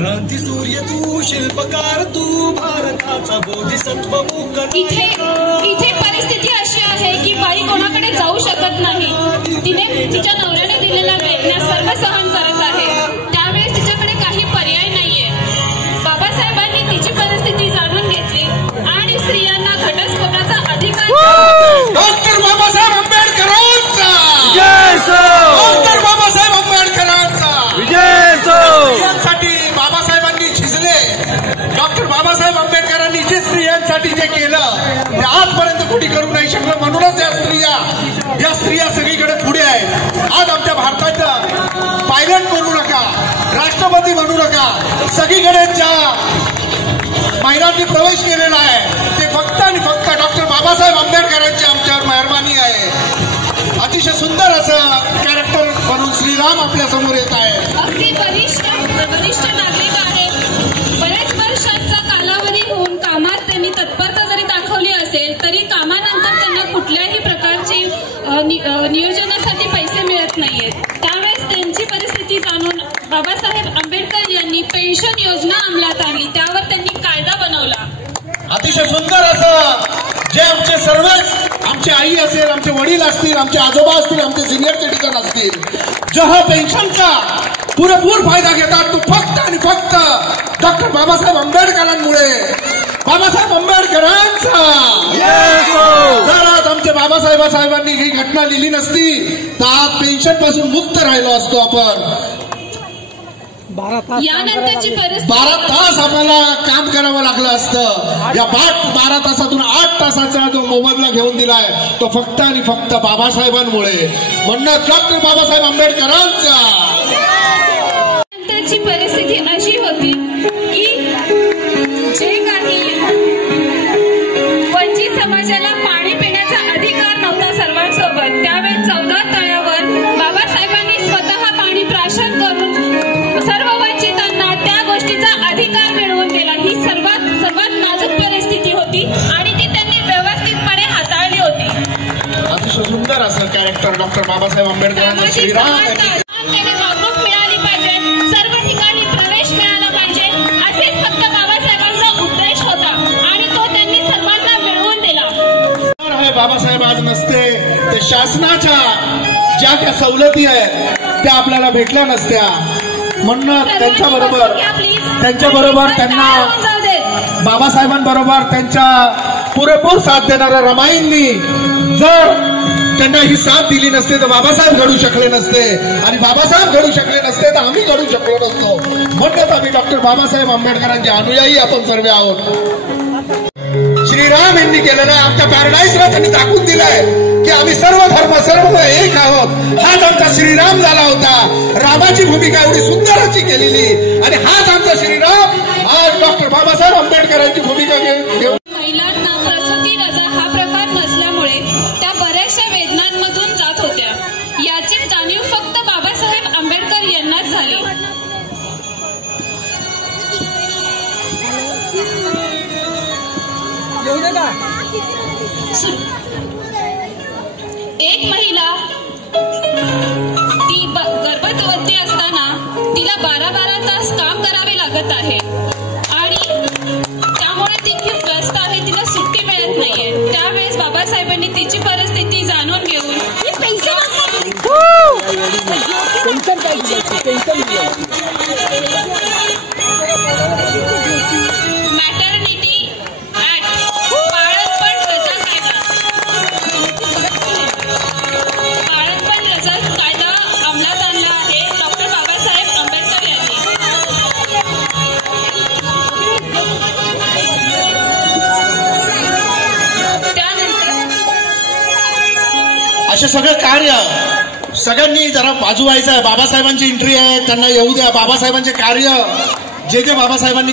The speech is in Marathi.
क्रांती सूर्य तू, शिल्पकार तू, भारताचा बोधिसत्व मूक। इथे परिस्थिती अशी आहे की बाई कोणाकडे जाऊ शकत नाही। तिने तिच्या नवऱ्याने दिलेला वेदना सर्व सहन करत आहे। त्यावेळेस तिच्याकडे काही पर्याय नाहीये। बाबासाहेबांनी तिची परिस्थिती जाणून घेतली आणि स्त्रियांना घटस्फोटाचा अधिकार डॉक्टर बाबासाहेब आंबेडकरांचा विजय सो, डॉक्टर बाबासाहेब आंबेडकरांचा विजय सो। स्त्रियांसाठी बाबासाहेबांनी झिजले। डॉक्टर बाबासाहेब आंबेडकरांनी जे स्त्रियांसाठी जे केलं ते आजपर्यंत कुणी करू नाही शकलं। म्हणूनच या स्त्रिया सगळीकडे पुढे आहेत। आज आमच्या भारताचा पायलट म्हणू नका, राष्ट्रपती म्हणू नका, सगळीकडे ज्या महिलांनी प्रवेश केलेला आहे ते फक्त आणि फक्त डॉक्टर बाबासाहेब आंबेडकरांची आमच्यावर मेहरबानी आहे। अतिशय सुंदर असं कॅरेक्टर म्हणून श्रीराम आपल्या समोर येत आहे। अगदी वरिष्ठ नागरिक आहे। बरेच वर्षांचा कालावधी होऊन कामात त्यांनी तत्परता जरी दाखवली असेल तरी कामानंतर त्यांना कुठल्याही प्रकारची नियोजनासाठी पैसे मिळत नाहीयेत। त्यावेळेस त्यांची परिस्थिती जाणून बाबासाहेब आंबेडकर यांनी पेन्शन योजना अंमलात आणली। त्यावर त्यांनी कायदा बनवला। अतिशय सुंदर असं जे आमचे सर्वच, आमची आई असेल, आमचे वडील असतील, आमचे आजोबा असतील, आमचे सिनियर सिटीजन असतील, जो हा पेन्शनचा पुरेपूर फायदा घेतात तो फक्त आणि फक्त डॉक्टर बाबासाहेब आंबेडकरांमुळे, बाबासाहेब आंबेडकरांचा। जर आज आमच्या बाबासाहेबांनी ही घटना लिहिली नसती तर आज पेन्शन पासून मुक्त राहिलो असतो आपण। 12 तास आम्हाला काम करावं लागलं असतं। या 12 तासातून 8 तासाचा जो मोबदला घेऊन दिलाय तो फक्त आणि फक्त बाबासाहेबांमुळे। म्हणून डॉक्टर बाबासाहेब आंबेडकरांचा। नंतरची परिस्थिती अशी होती की जे काही वंचित समाजाला पाणी पिण्याचा अधिकार नव्हता सर्वांसोबत, त्यावेळेस 14 तळ्यावर बाबासाहेबांनी स्वतः पाणी प्राशन करून सर्व वंचितांना त्या गोष्टीचा अधिकार मिळवून दिला। ही सर्वात नाजूक परिस्थिती होती आणि ती त्यांनी व्यवस्थितपणे हाताळली होती। अतिशय सुंदर असं कॅरेक्टर डॉक्टर बाबासाहेब आंबेडकरांचं श्रीराम। वागणूक मिळाली पाहिजे, सर्व ठिकाणी प्रवेश मिळाला पाहिजे, असेच फक्त बाबासाहेबांचा उद्देश होता आणि तो त्यांनी सर्वांना मिळवून दिला। बाबासाहेब आज नसते ते शासनाच्या ज्या काही सवलती आहेत त्या आपल्याला भेटल्या नसत्या। म्हणून त्यांच्याबरोबर त्यांना बाबासाहेबांबरोबर त्यांच्या पुरेपूर साथ देणाऱ्या रमाईंनी जर त्यांना ही साथ दिली नसते तर बाबासाहेब घडू शकले नसते आणि बाबासाहेब घडू शकले नसते तर आम्ही घडू शकलो नसतो। म्हणूनच आम्ही डॉक्टर बाबासाहेब आंबेडकरांचे अनुयायी आपण सर्व आहोत। श्रीराम यांनी केलेलं आहे, आमच्या पॅराडाईजला त्यांनी दाखवून दिलंय की आम्ही सर्व धर्म सर्व एक आहोत। हाच आमचा श्रीराम झाला होता। रामाची भूमिका एवढी सुंदर अशी केलेली आणि हाच आमचा श्रीराम आज डॉक्टर बाबासाहेब आंबेडकरांची भूमिका घेऊन। महिलांना प्रसूती रजा हा प्रकार नसल्यामुळे त्या बऱ्याचशा वेदनांमधून जात होत्या। याची जाणीव फक्त बाबासाहेब आंबेडकर यांनाच झाली। एक महिला ती गर्भवती असताना तिला 12-12 तास काम करावे लागत आहे आणि त्यामुळे ती खूप व्यस्त आहे, तिला सुट्टी मिळत नाहीये। त्यावेळेस बाबासाहेबांनी तिची परिस्थिती जाणून घेऊन मॅटर्निटी ऍक्ट, बाळंतपण रजा कायदा अंमलात आणला आहे डॉक्टर बाबासाहेब आंबेडकर यांनी। त्यानंतर असे सगळे कार्य सगळ्यांनी जरा बाजू व्हायचं आहे। बाबासाहेबांची एंट्री आहे, त्यांना येऊ द्या। बाबासाहेबांचे कार्य जे बाबासाहेबांनी